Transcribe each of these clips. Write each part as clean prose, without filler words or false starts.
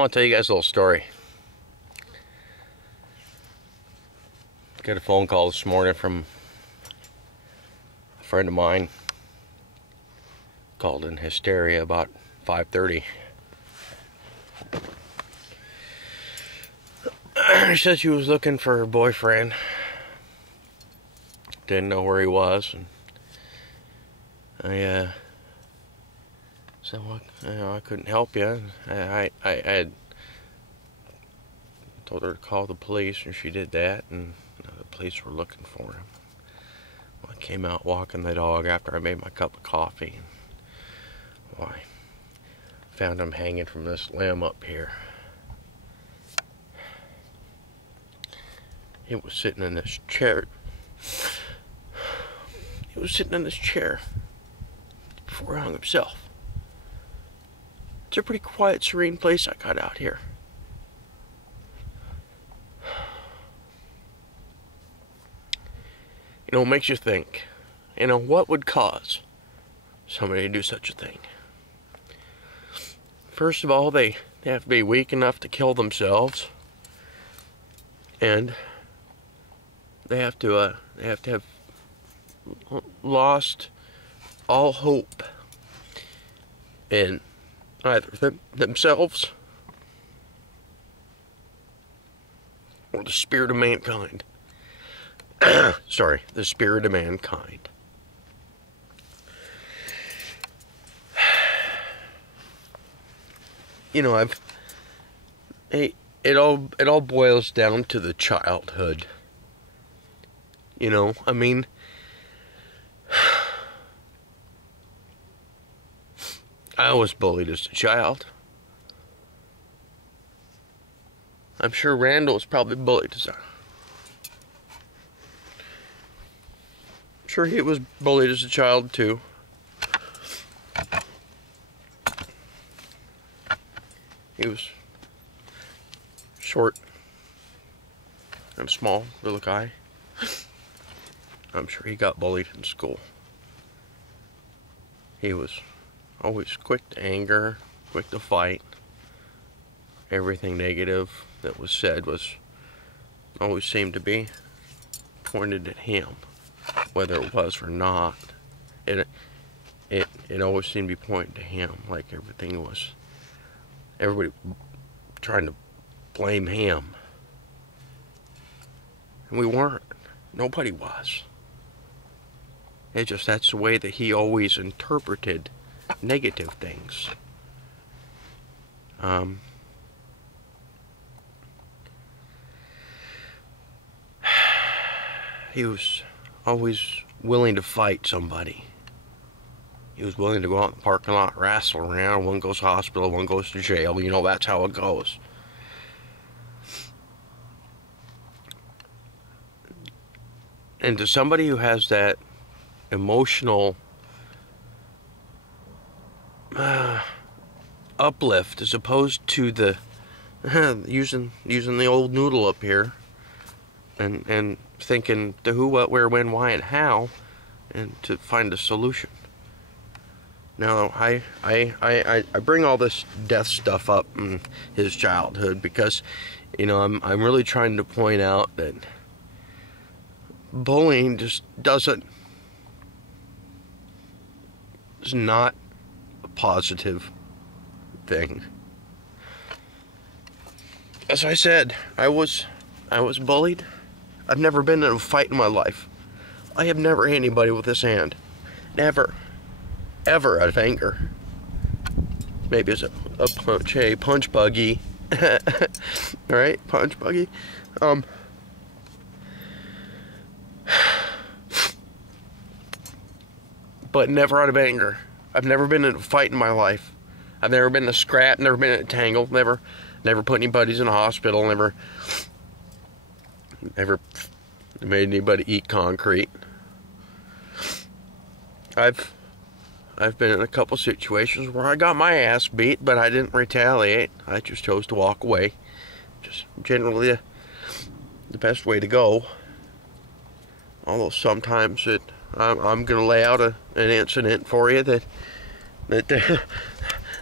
want to tell you guys a little story. Got a phone call this morning from a friend of mine. Called in hysteria about 5:30. She said she was looking for her boyfriend. Didn't know where he was. And I said, well, I couldn't help you. I had told her to call the police, and she did that, and the police were looking for him. Well, I came out walking the dog after I made my cup of coffee. And, well, I found him hanging from this limb up here. He was sitting in this chair. He was sitting in this chair before he hung himself. It's a pretty quiet, serene place I got out here. You know, it makes you think, what would cause somebody to do such a thing? First of all, they have to be weak enough to kill themselves, and they have to have lost all hope in either themselves or the spirit of mankind. Sorry, the spirit of mankind. You know, it all boils down to the childhood. You know, I mean, I was bullied as a child. I'm sure Randall was probably bullied as a... I'm sure he was bullied as a child too. He was short and small, little guy. I'm sure he got bullied in school. He was always quick to anger, quick to fight. Everything negative that was said was always seemed to be pointed at him, whether it was or not. It always seemed to be pointing to him, like everything was, everybody trying to blame him. And we weren't. Nobody was. It's just that's the way that he always interpreted negative things. He was always willing to fight somebody. He was willing to go out in the parking lot, wrestle around. One goes to hospital, one goes to jail. You know, that's how it goes. And to somebody who has that emotional uplift, as opposed to the using the old noodle up here and thinking the who, what, where, when, why, and how, and to find a solution. Now, I bring all this death stuff up in his childhood because, you know, I'm really trying to point out that bullying just is not a positive thing. As I said, I was bullied. I've never been in a fight in my life. I have never hit anybody with this hand. Never. Ever out of anger. Maybe it's a punch buggy. Alright, punch buggy. But never out of anger. I've never been in a fight in my life. I've never been in a scrap, never been in a tangle, never put anybody's in a hospital, never made anybody eat concrete. I've been in a couple situations where I got my ass beat, but I didn't retaliate. I just chose to walk away. Just generally the best way to go. Although sometimes I'm going to lay out an incident for you that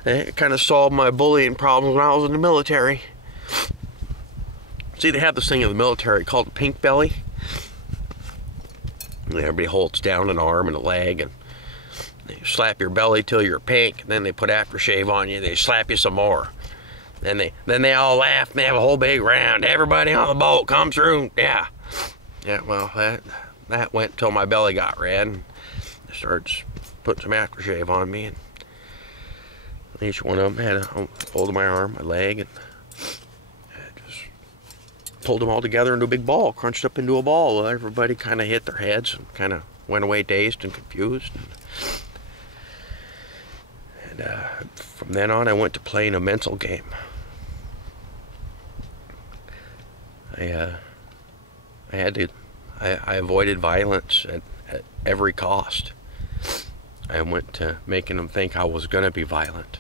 It kind of solved my bullying problems when I was in the military. See, they have this thing in the military called a pink belly. Everybody holds down an arm and a leg, and they slap your belly till you're pink, and then they put aftershave on you. They slap you some more. Then they all laugh, and they have a whole big round. Everybody on the boat come through. Yeah. Well, that went till my belly got red, and they started putting some aftershave on me, and each one of them had a hold of my arm, my leg, and I just pulled them all together into a big ball, crunched up into a ball. Everybody kind of hit their heads and kind of went away dazed and confused. And from then on, I went to playing a mental game. I avoided violence at every cost. I went to making them think I was going to be violent.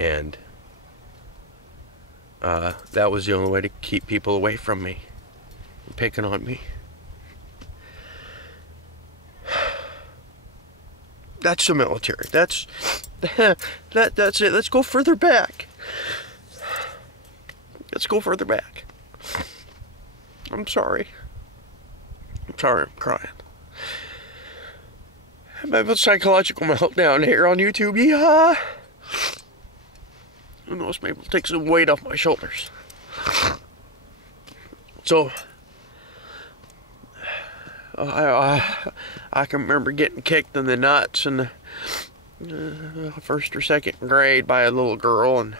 And that was the only way to keep people away from me, picking on me. That's the military. That's it. Let's go further back. Let's go further back. I'm sorry. I'm crying. I'm having a psychological meltdown here on YouTube. Yeah. Who knows, maybe it'll take some weight off my shoulders. So, I can remember getting kicked in the nuts in the first or second grade by a little girl, and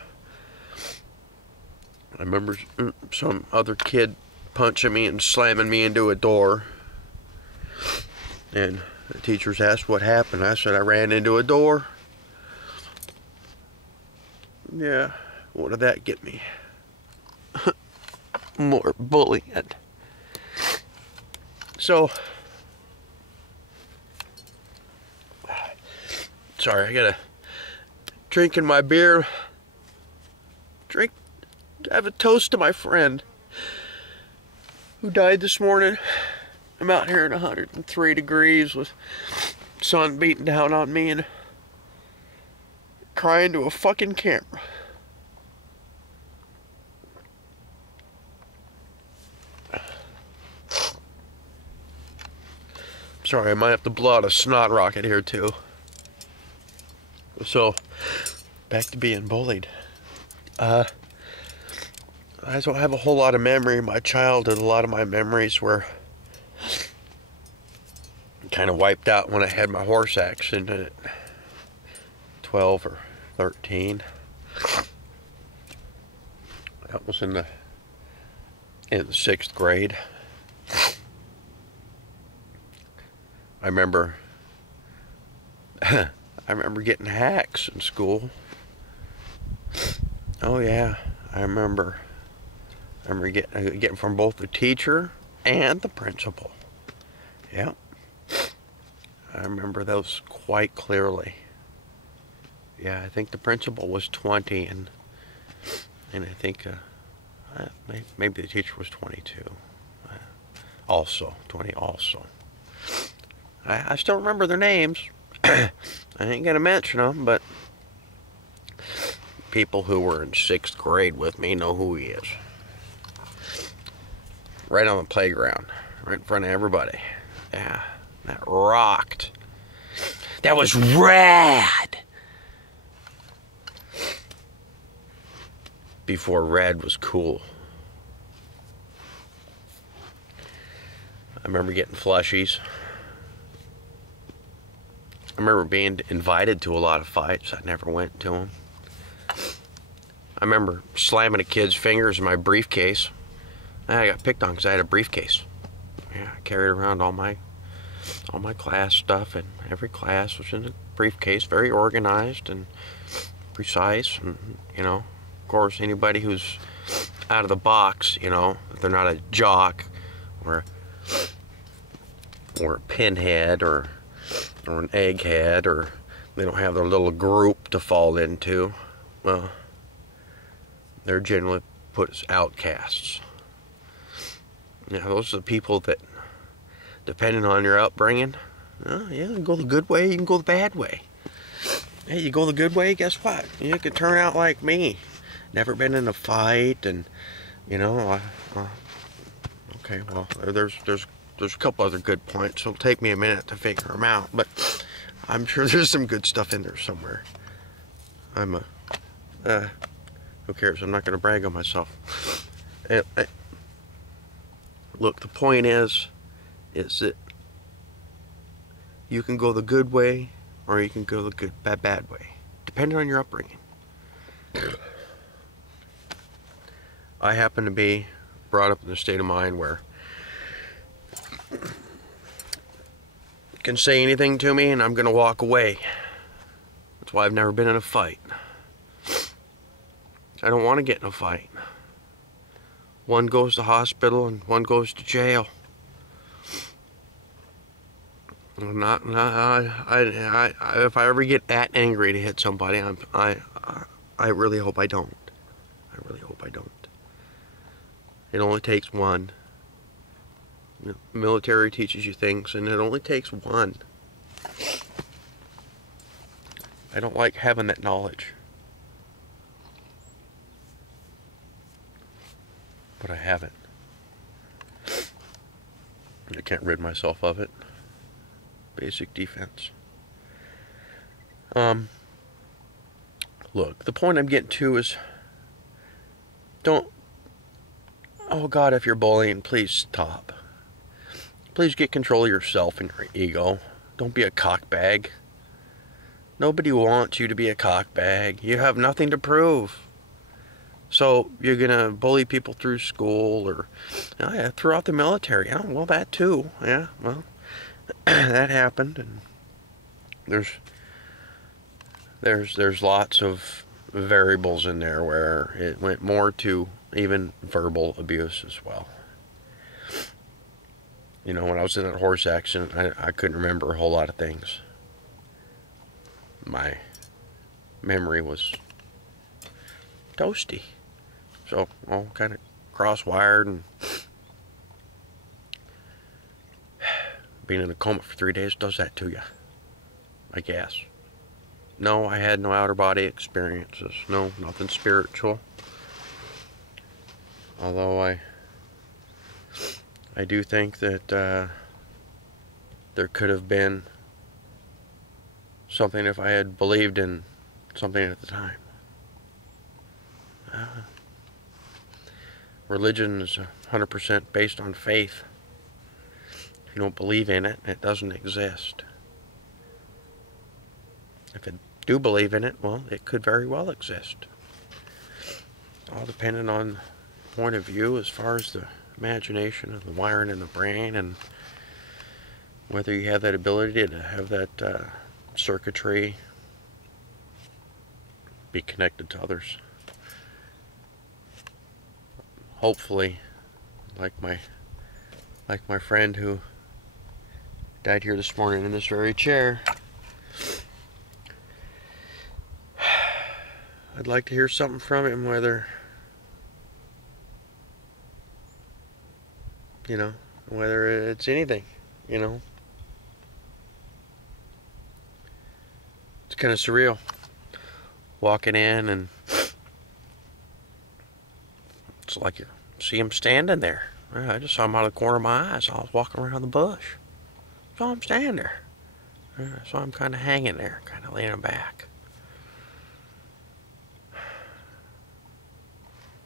I remember some other kid punching me and slamming me into a door. And the teachers asked what happened. I said I ran into a door. Yeah, what did that get me? More bullying. So, sorry, I gotta drinking my beer. Have a toast to my friend who died this morning. I'm out here in 103 degrees with sun beating down on me and crying to a fucking camera. Sorry, I might have to blow out a snot rocket here too. So, back to being bullied. I don't have a whole lot of memory in my childhood. A lot of my memories were kind of wiped out when I had my horse accident at 12 or 13. That was in the 6th grade. I remember getting hacks in school. Oh yeah, I remember getting from both the teacher and the principal. Yep. I remember those quite clearly. Yeah, I think the principal was 20, and I think maybe the teacher was 22. Also 20. Also, I still remember their names. I ain't gonna mention them, but people who were in 6th grade with me know who he is. Right on the playground, right in front of everybody. Yeah, that rocked. That was rad. Before rad was cool. I remember getting flushies. I remember being invited to a lot of fights. I never went to them. I remember slamming a kid's fingers in my briefcase. I got picked on because I had a briefcase. Yeah, I carried around all my class stuff, and every class was in a briefcase, very organized and precise. And of course, anybody who's out of the box, if they're not a jock or a pinhead or an egghead, or they don't have their little group to fall into, well, they're generally put as outcasts. Yeah, those are the people that, depending on your upbringing, you can go the good way, you can go the bad way. Hey, you go the good way, guess what? You could turn out like me. Never been in a fight, and you know, okay, well, there's a couple other good points. It'll take me a minute to figure them out, but I'm sure there's some good stuff in there somewhere. Who cares? I'm not going to brag on myself. Look, the point is that you can go the good way, or you can go the bad way, depending on your upbringing. I happen to be brought up in a state of mind where you can say anything to me and I'm going to walk away. That's why I've never been in a fight. I don't want to get in a fight. One goes to hospital and one goes to jail. I'm not, if I ever get that angry to hit somebody, I really hope I don't. I really hope I don't. It only takes one. The military teaches you things, and it only takes one. I don't like having that knowledge. But I have it. I can't rid myself of it. Basic defense. Look, the point I'm getting to is, oh God, if you're bullying, please stop. Please get control of yourself and your ego. Don't be a cockbag. Nobody wants you to be a cockbag. You have nothing to prove. So you're gonna bully people through school or throughout the military. Oh, well, that too. Yeah, well, that happened, and there's lots of variables in there where it went more to even verbal abuse as well. You know, when I was in that horse accident, I couldn't remember a whole lot of things. My memory was toasty. So, all kind of cross-wired, and being in a coma for 3 days does that to you, I guess. No, I had no outer body experiences. No, nothing spiritual. Although I do think that there could have been something if I had believed in something at the time. Religion is 100% based on faith. If you don't believe in it, it doesn't exist. If you do believe in it, well, it could very well exist. All depending on point of view as far as the imagination and the wiring in the brain, and whether you have that ability to have that circuitry be connected to others. Hopefully, like my friend who died here this morning in this very chair, I'd like to hear something from him, whether it's anything, It's kind of surreal walking in, and it's like you see him standing there. I just saw him out of the corner of my eyes. I was walking around the bush. Saw him standing there. I saw him kind of hanging there, kind of leaning back.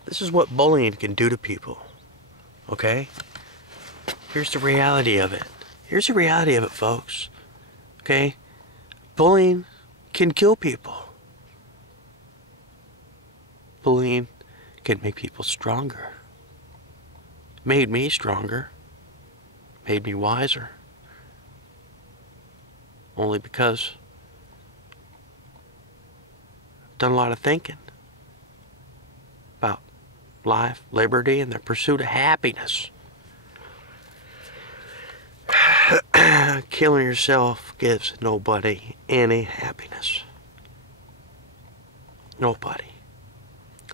This is what bullying can do to people, okay? Here's the reality of it. Here's the reality of it, folks, okay? Bullying can kill people. Bullying can make people stronger. Made me stronger. Made me wiser. Only because I've done a lot of thinking about life, liberty, and the pursuit of happiness. Killing yourself gives nobody any happiness. Nobody.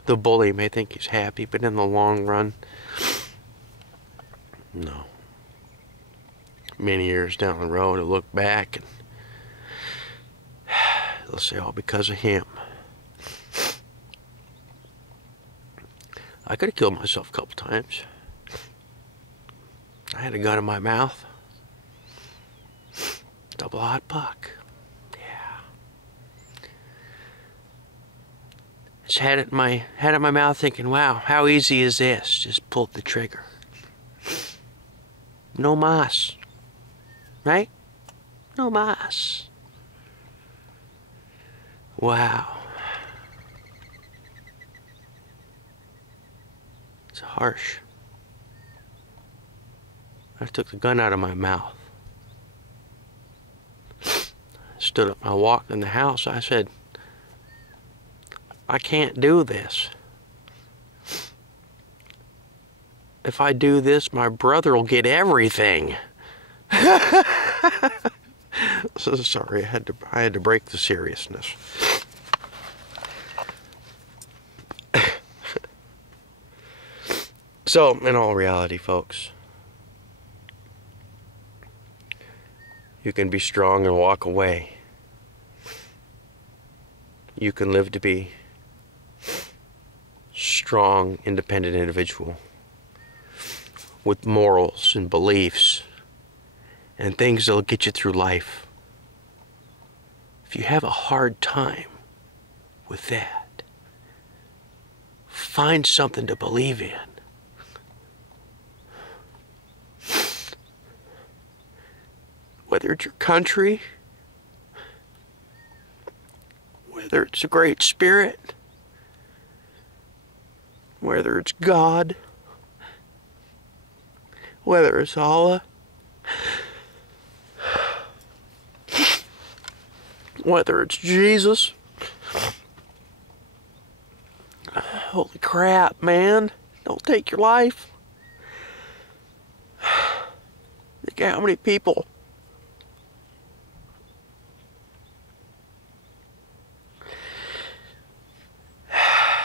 The bully may think he's happy, but in the long run, no. Many years down the road, I look back and They'll say, all because of him. I could have killed myself a couple times. I had a gun in my mouth. Double hot buck. Yeah. Just had it in my mouth thinking, wow, how easy is this? Just pulled the trigger. No mas. Right? No mas. Wow. It's harsh. I took the gun out of my mouth. Stood up and I walked in the house. I said, I can't do this. If I do this, my brother will get everything. So sorry, I had to break the seriousness. So, in all reality, folks, you can be strong and walk away. You can live to be strong, independent individual with morals and beliefs and things that'll get you through life. If you have a hard time with that, find something to believe in. Whether it's your country, whether it's a great spirit, whether it's God, whether it's Allah, whether it's Jesus. Holy crap, man. Don't take your life. Think how many people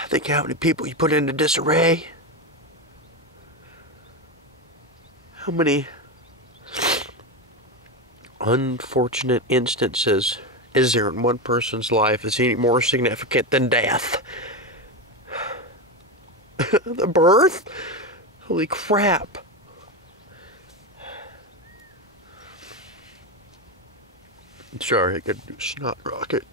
think how many people you put into disarray. How many unfortunate instances is there in one person's life that's any more significant than death? The birth? Holy crap. Sorry, I gotta do snot rocket.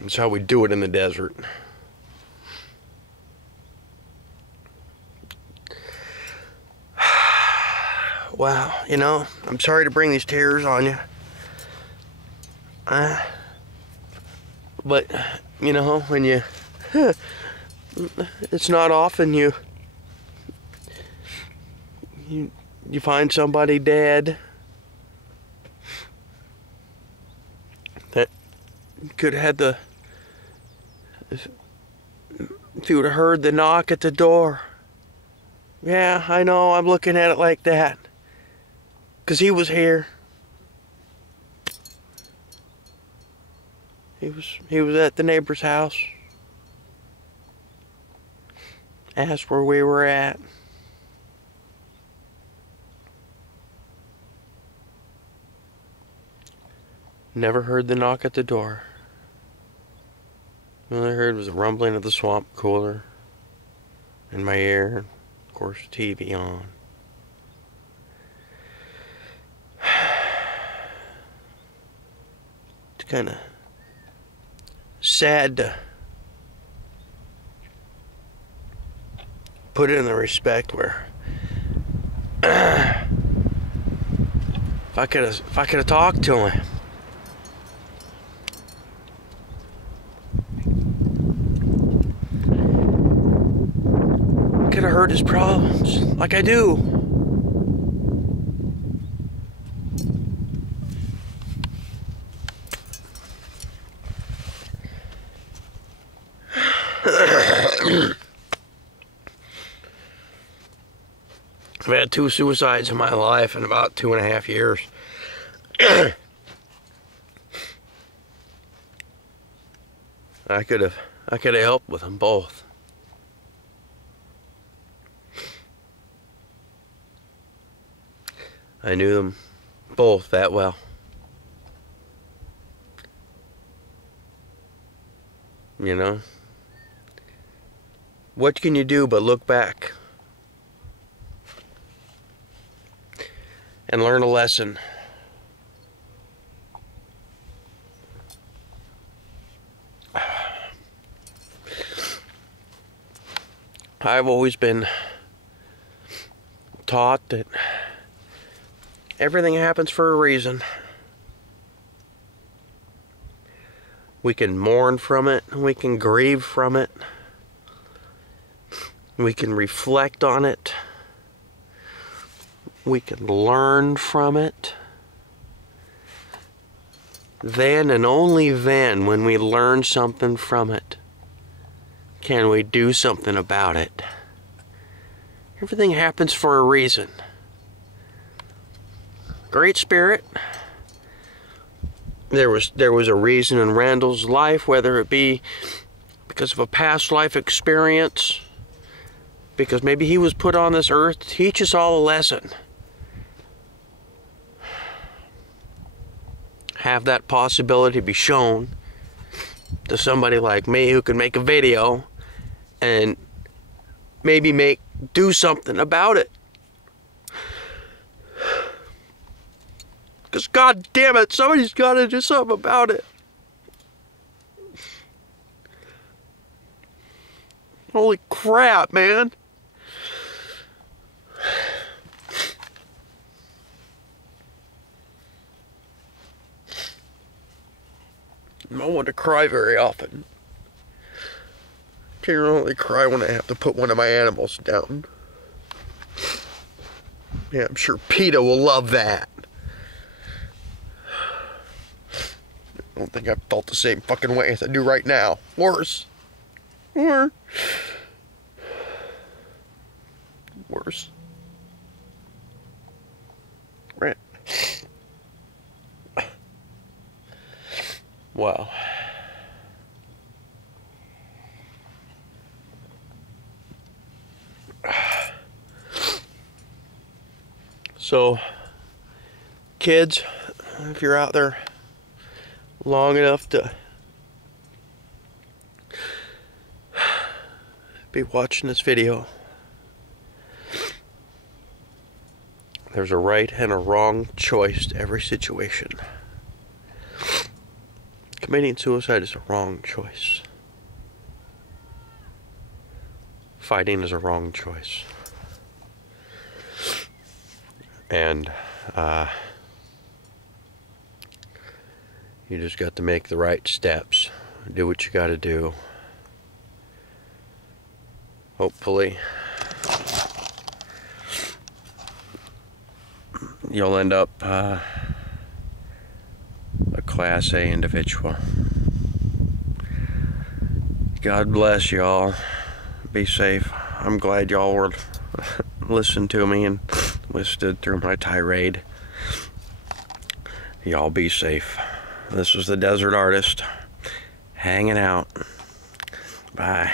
That's how we do it in the desert. Wow, you know, I'm sorry to bring these tears on you. But, you know, when you... it's not often you find somebody dead that could have had the... If you would have heard the knock at the door. Yeah, I know, I'm looking at it like that. 'Cause he was here. He was at the neighbor's house. Asked where we were at. Never heard the knock at the door. All I heard was the rumbling of the swamp cooler in my ear, and of course TV on. It's kind of sad to put it in the respect where if I could have talked to him. Could have heard his problems like I do. I've had 2 suicides in my life in about 2.5 years. I could have helped with them both. I knew them both that well. You know? What can you do but look back and learn a lesson? I've always been taught that everything happens for a reason. We can mourn from it, we can grieve from it, we can reflect on it, we can learn from it. Then and only then, when we learn something from it, can we do something about it. Everything happens for a reason. Great Spirit. There was a reason in Randall's life, whether it be because of a past life experience, because maybe he was put on this earth to teach us all a lesson. Have that possibility be shown to somebody like me who can make a video and maybe do something about it. Because god damn it, somebody's got to do something about it. Holy crap, man. I don't want to cry very often. I generally cry when I have to put one of my animals down. Yeah, I'm sure PETA will love that. I don't think I've felt the same fucking way as I do right now. Worse. Worse. Right. Wow. So, kids, if you're out there long enough to be watching this video, there's a right and a wrong choice to every situation. Committing suicide is a wrong choice. Fighting is a wrong choice. And you just got to make the right steps. Do what you got to do. Hopefully you'll end up a Class A individual. God bless y'all. Be safe. I'm glad y'all were listened to me and withstood through my tirade. Y'all be safe. This was the Desert Artist hanging out. Bye.